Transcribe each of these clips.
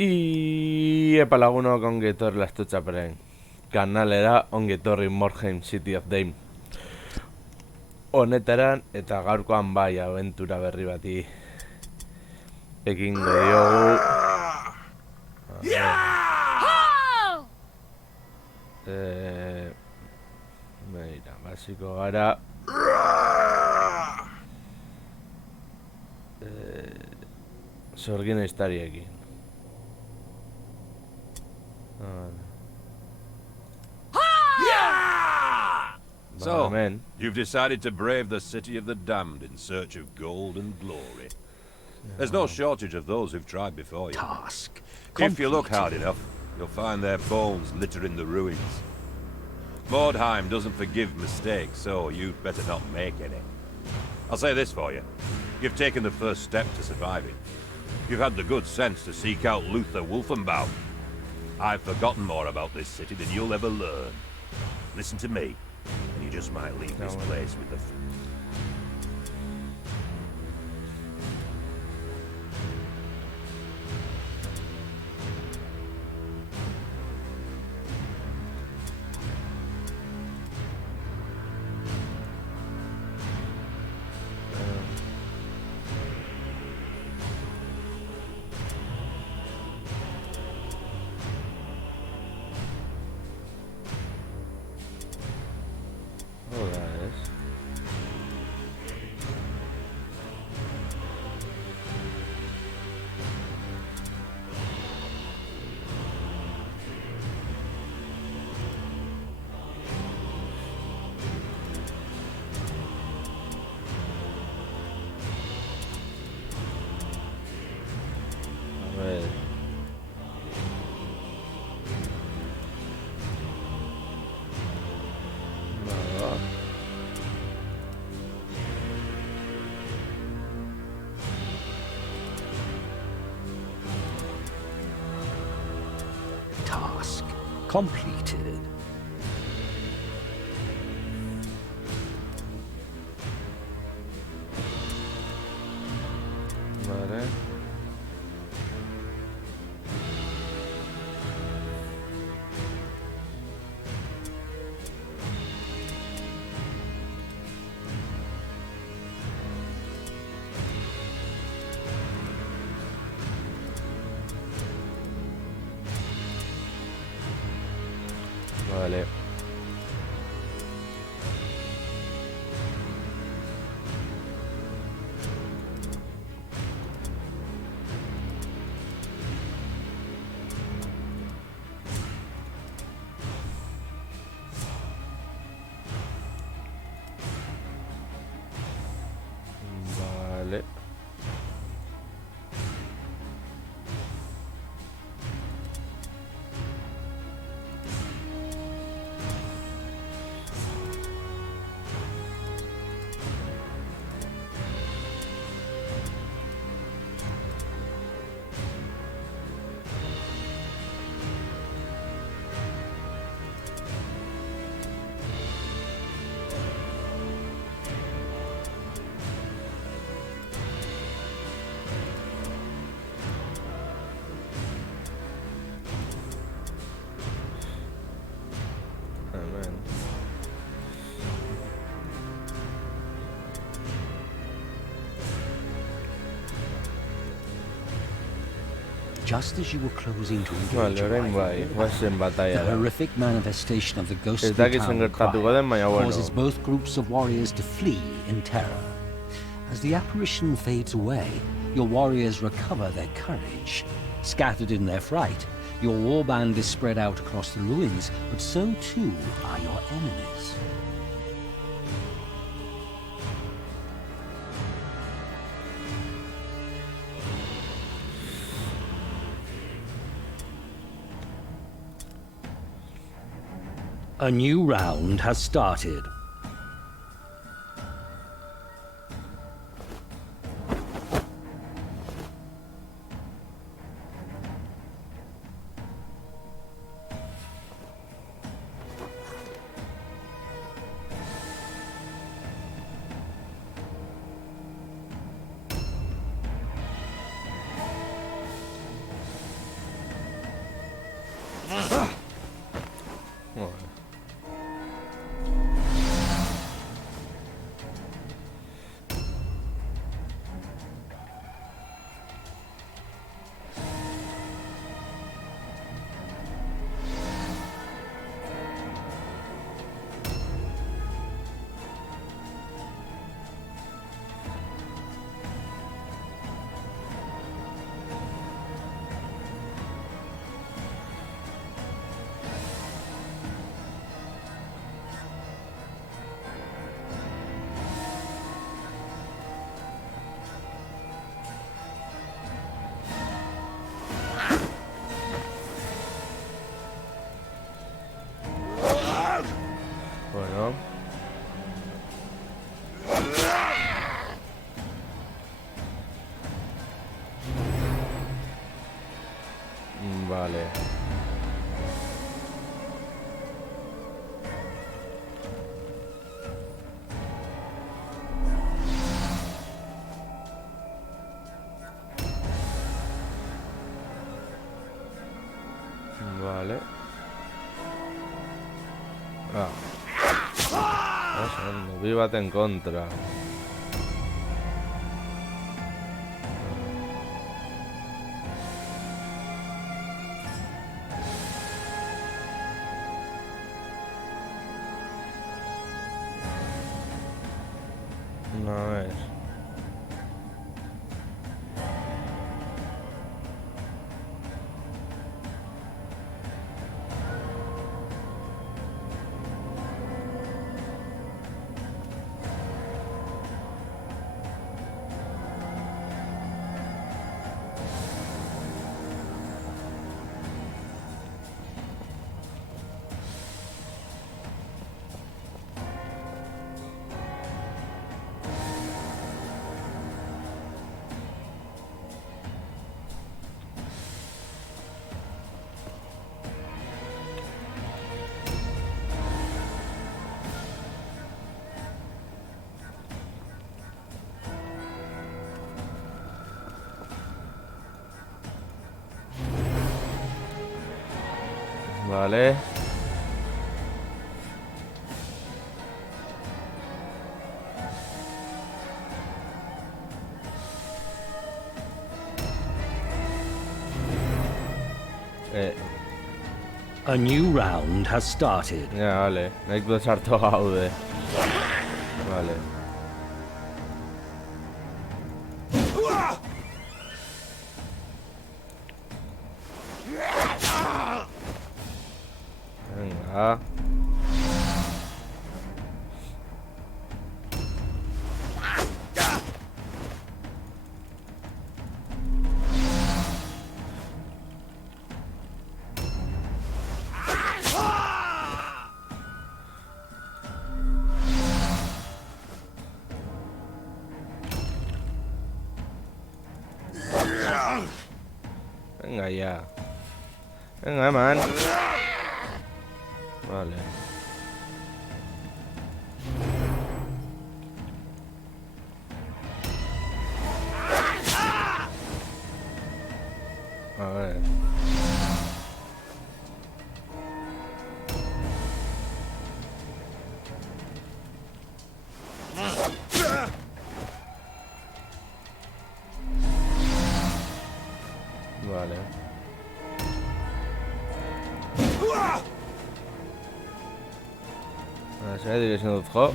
Epalagunok ongetor lastutxaperen. Kanalera ongetorri Morheim City of Dame. Honetaran eta gaurkoan bai abentura berri bati ekingo diogu. Beira, basiko gara. Sorgin historiekin. So, you've decided to brave the city of the damned in search of gold and glory. There's no shortage of those who've tried before you. Task If you look hard enough, you'll find their bones littering the ruins. Mordheim doesn't forgive mistakes, so you'd better not make any. I'll say this for you. You've taken the first step to surviving. You've had the good sense to seek out Luther Wolfenbaum. I've forgotten more about this city than you'll ever learn. Listen to me, and you just might leave this place with the... Task completed. Vale. Vale. Vale. Just as you were closing to engage Vale, orain bai, guazen the batalla da. horrific manifestation of the ghostly Ez dakit zen town gertatuko den, baina bueno. causes both groups of warriors to flee in terror. As the apparition fades away, your warriors recover their courage. Scattered in their fright, your warband is spread out across the ruins, but so too are your enemies. A new round has started. Bueno. Bueno. Vale. Vale. Vívate en contra. No es. Vale. A new round has started. Ja, vale. Nek to sartu gaude. Vale. Venga. Venga ya. Venga, man. Vale. A ver. Vale. Saya direction utjo.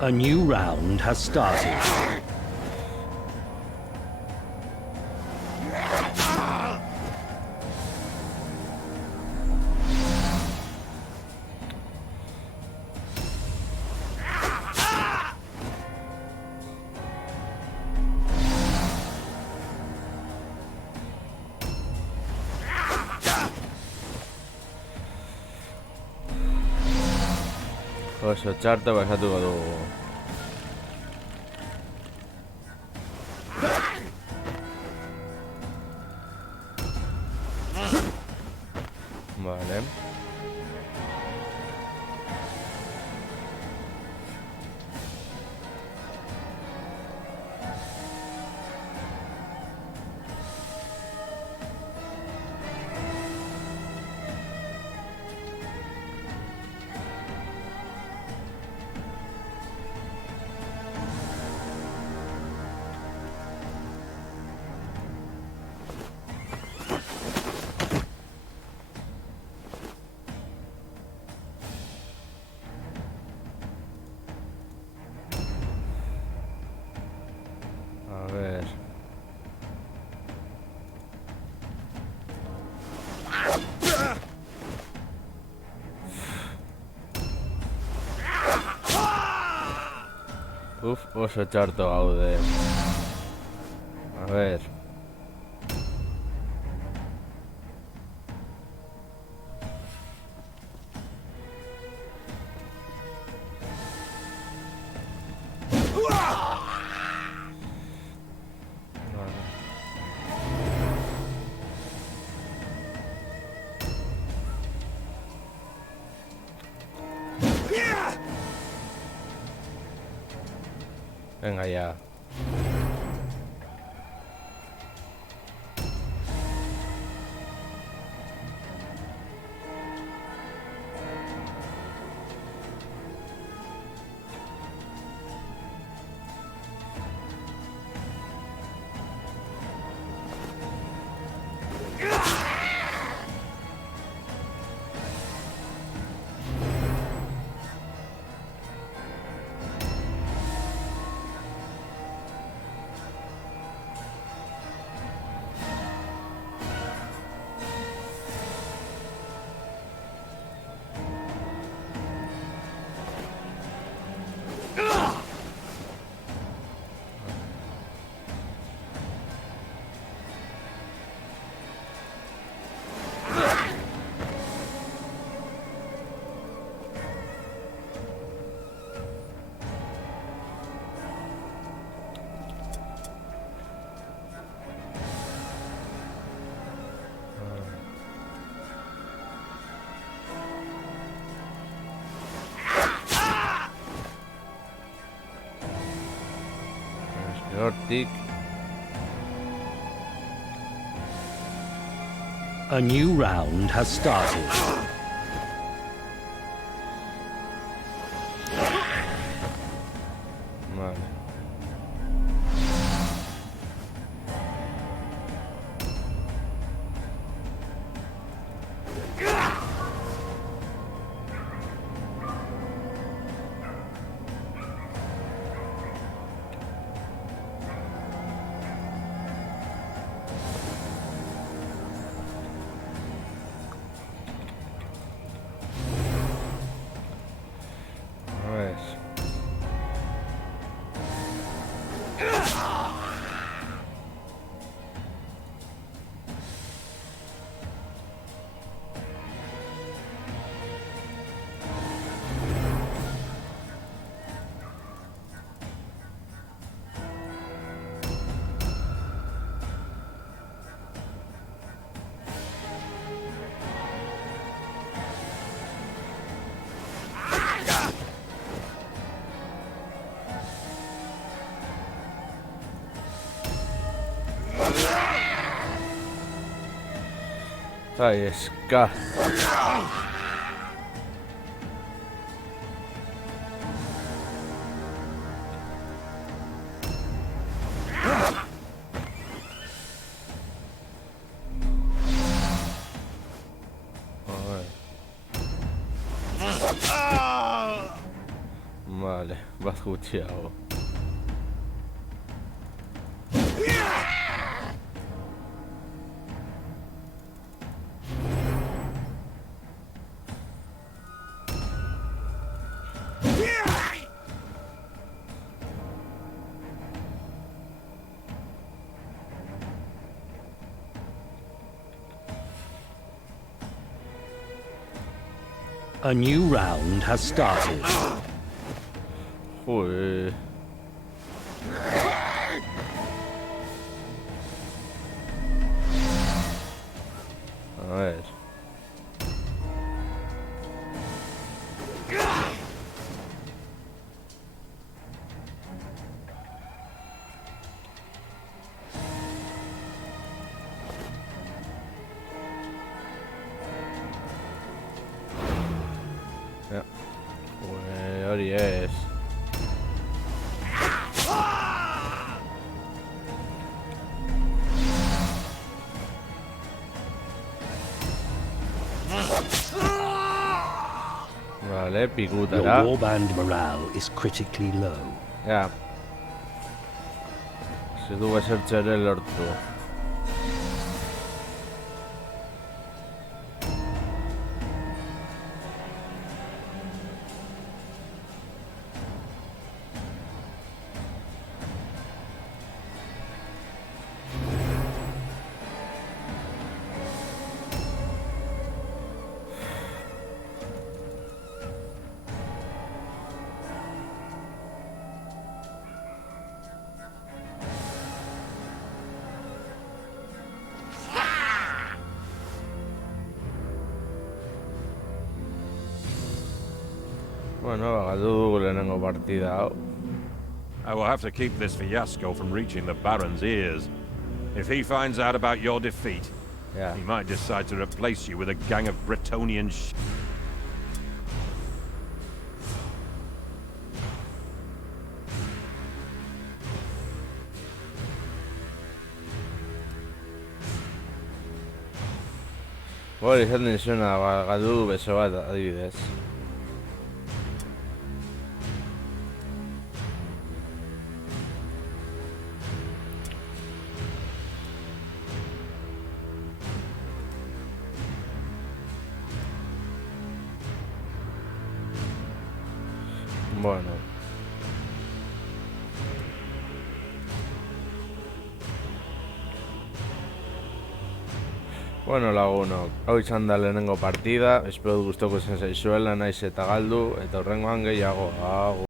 A new round has started. Oso txarto pasatuko dugu. Vale. A ver. Uf, oso txarto gaude. A ver. Venga ya. Nordic. A new round has started. Vale. A ver. Ahí es K. Vale, bat gutxiago. A new round has started. Uy. A ver. Ja. Uy, hori ez. Vale, Your pikutara. warband morale is critically low. Ja. Ez du esertze ere lortu. Bueno, galdu dugu lehenengo partida hau. I will have to keep this fiasco from reaching the Baron's ears. If he finds out about your defeat, Ja. he might decide to replace you with a gang of Bretonnian Hori izan dizuna, galdu du beso bat adibidez. Bueno. Bueno, lagunok, hau izan da lehenengo partida, espero dut gustoko izan zaizuela, naiz eta galdu, eta hurrengoan gehiago. Agur.